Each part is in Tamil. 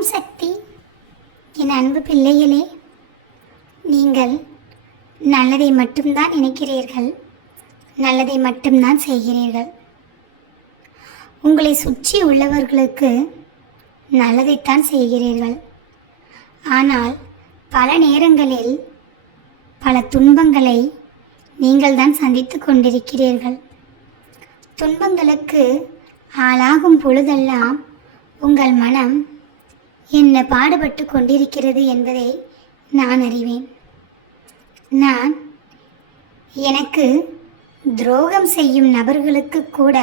ஓம் சக்தி. என் அன்பு பிள்ளைகளே நீங்கள் நல்லதை மட்டும்தான் நினைக்கிறீர்கள் நல்லதை மட்டும்தான் செய்கிறீர்கள். உங்களை சுற்றி உள்ளவர்களுக்கு நல்லதைத்தான் செய்கிறீர்கள். ஆனால் பல நேரங்களில் பல துன்பங்களை நீங்கள் தான் சந்தித்து கொண்டிருக்கிறீர்கள். துன்பங்களுக்கு ஆளாகும் பொழுதெல்லாம் உங்கள் மனம் என்ன பாடுபட்டு கொண்டிருக்கிறது என்பதை நான் அறிவேன். நான் எனக்கு துரோகம் செய்யும் நபர்களுக்கு கூட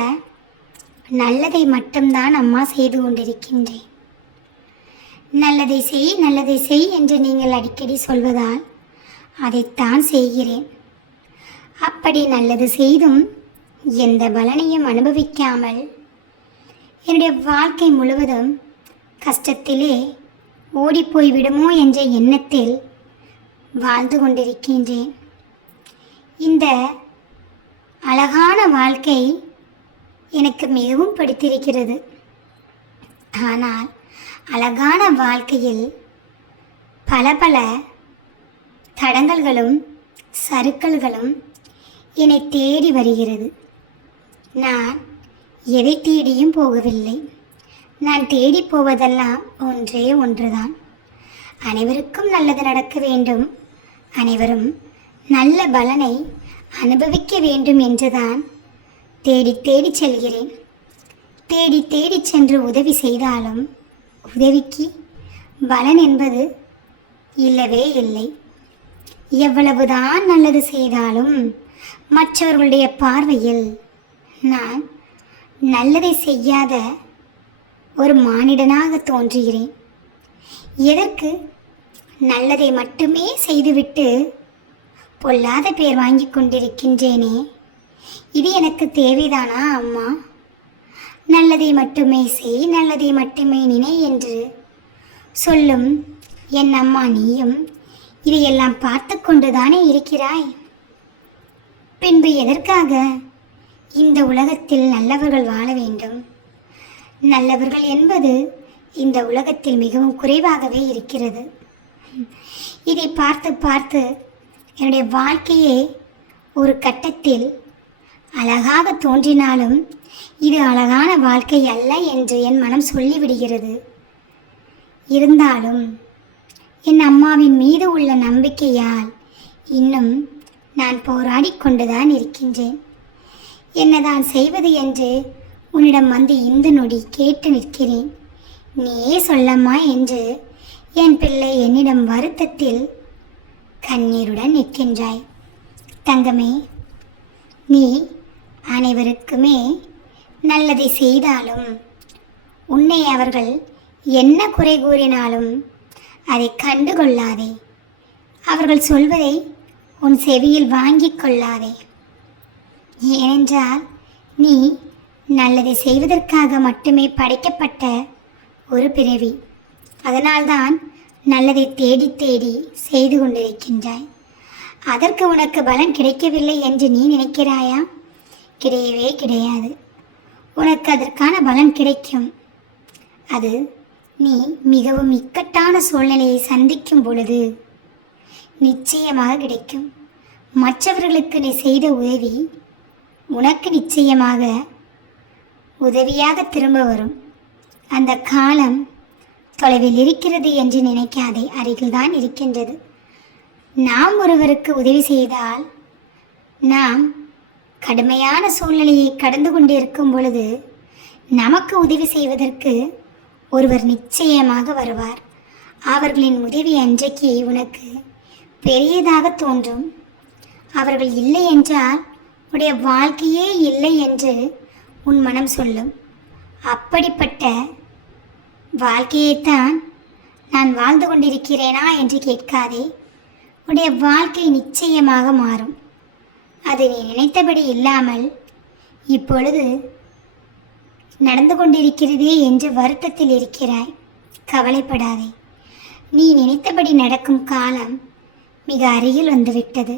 நல்லதை மட்டும்தான் அம்மா செய்து கொண்டிருக்கின்றேன். நல்லதை செய் நல்லதை செய் என்று நீங்கள் அடிக்கடி சொல்வதால் அதைத்தான் செய்கிறேன். அப்படி நல்லது செய்தும் எந்த பலனையும் அனுபவிக்காமல் என்னுடைய வாழ்க்கை முழுவதும் கஷ்டத்திலே ஓடிப்போய் விடுமோ என்ற எண்ணத்தில் வாழ்ந்து கொண்டிருக்கின்றேன். இந்த அழகான வாழ்க்கை எனக்கு மிகவும் பிடித்திருக்கிறது. ஆனால் அழகான வாழ்க்கையில் பல பல தடங்கல்களும் சறுக்கல்களும் என்னை தேடி வருகிறது. நான் எதை தேடியும் போகவில்லை. நான் தேடி போவதெல்லாம் ஒன்றே ஒன்றுதான். அனைவருக்கும் நல்லது நடக்க வேண்டும். அனைவரும் நல்ல பலனை அனுபவிக்க வேண்டும் என்றுதான் தேடி தேடி செல்கிறேன். தேடி தேடி சென்று உதவி செய்தாலும் உதவிக்கு பலன் என்பது இல்லவே இல்லை. எவ்வளவுதான் நல்லது செய்தாலும் மற்றவர்களுடைய பார்வையில் நான் நல்லதை செய்யாத ஒரு மானிடனாக தோன்றுகிறேன். எதற்கு? நல்லதை மட்டுமே செய்துவிட்டு பொல்லாத பேர் வாங்கி கொண்டிருக்கின்றேனே. இது எனக்கு தேவைதானா அம்மா? நல்லதை மட்டுமே செய் நல்லதை மட்டுமே நினை என்று சொல்லும் என் அம்மா நீயும் இதையெல்லாம் பார்த்து கொண்டுதானே இருக்கிறாய்? பின்பு எதற்காக இந்த உலகத்தில் நல்லவர்கள் வாழ வேண்டும்? நல்லவர்கள் என்பது இந்த உலகத்தில் மிகவும் குறைவாகவே இருக்கிறது. இதை பார்த்து பார்த்து என்னுடைய வாழ்க்கையே ஒரு கட்டத்தில் அழகாக தோன்றினாலும் இது அழகான வாழ்க்கை அல்ல என்று என் மனம் சொல்லிவிடுகிறது. இருந்தாலும் என் அம்மாவின் மீது உள்ள நம்பிக்கையால் இன்னும் நான் போராடி கொண்டுதான் இருக்கின்றேன். என்னதான் செய்வது என்று உன்னிடம் வந்து இந்த நொடி கேட்டு நிற்கிறேன். நீயே சொல்லம்மா என்று என் பிள்ளை என்னிடம் வருத்தத்தில் கண்ணீருடன் நிற்கின்றாய். தங்கமே நீ அனைவருக்குமே நல்லதை செய்தாலும் உன்னை அவர்கள் என்ன குறை கூறினாலும் அதை கண்டுகொள்ளாதே. அவர்கள் சொல்வதை உன் செவியில் வாங்கிக் கொள்ளாதே. ஏனென்றால் நீ நல்லதை செய்வதற்காக மட்டுமே படைக்கப்பட்ட ஒரு பிறவி. அதனால்தான் நல்லதை தேடி தேடி செய்து கொண்டிருக்கின்றாய். அதற்கு உனக்கு பலன் கிடைக்கவில்லை என்று நீ நினைக்கிறாயா? கிடையவே கிடையாது. உனக்கு அதற்கான பலன் கிடைக்கும். அது நீ மிகவும் இக்கட்டான சூழ்நிலையை சந்திக்கும் பொழுது நிச்சயமாக கிடைக்கும். மற்றவர்களுக்கு நீ செய்த உதவி உனக்கு நிச்சயமாக உதவியாக திரும்ப வரும். அந்த காலம் தொலைவில் இருக்கிறது என்று நினைக்காதே அருகில்தான் இருக்கின்றது. நாம் ஒருவருக்கு உதவி செய்தால் நாம் கடுமையான சூழ்நிலையை கடந்து கொண்டிருக்கும் பொழுது நமக்கு உதவி செய்வதற்கு ஒருவர் நிச்சயமாக வருவார். அவர்களின் உதவி அன்றைக்கு உனக்கு பெரியதாக தோன்றும். அவர்கள் இல்லை என்றால் உடைய வாழ்க்கையே இல்லை என்று உன் மனம் சொல்லும். அப்படிப்பட்ட வாழ்க்கையைத்தான் நான் வாழ்ந்து கொண்டிருக்கிறேனா என்று கேட்காதே. உடைய வாழ்க்கை நிச்சயமாக மாறும். அது நீ நினைத்தபடி இல்லாமல் இப்பொழுது நடந்து கொண்டிருக்கிறதே என்று வருத்தத்தில் இருக்கிறாய். கவலைப்படாதே. நீ நினைத்தபடி நடக்கும் காலம் மிக அருகில் வந்துவிட்டது.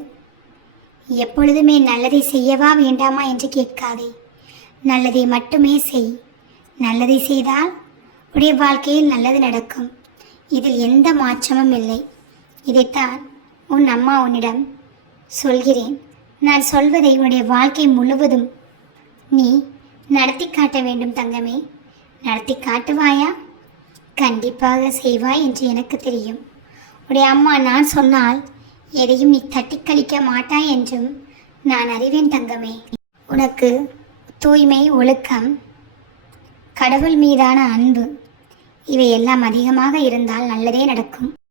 எப்பொழுதுமே நல்லதை செய்யவா வேண்டாமா என்று கேட்காதே. நல்லதை மட்டுமே செய். நல்லதை செய்தால் உடைய வாழ்க்கையில் நல்லது நடக்கும். இதில் எந்த மாற்றமும் இல்லை. இதைத்தான் உன் அம்மா உன்னிடம் சொல்கிறேன். நான் சொல்வதை உன்னுடைய வாழ்க்கை முழுவதும் நீ நடத்தி காட்ட வேண்டும் தங்கமே. நடத்தி காட்டுவாயா? கண்டிப்பாக செய்வாய் என்று எனக்கு தெரியும். உடைய அம்மா நான் சொன்னால் எதையும் நீ தட்டி கழிக்க மாட்டாய் என்றும் நான் அறிவேன் தங்கமே. உனக்கு தூய்மை ஒழுக்கம் கடவுள் மீதான அன்பு இவையெல்லாம் அதிகமாக இருந்தால் நல்லதே நடக்கும்.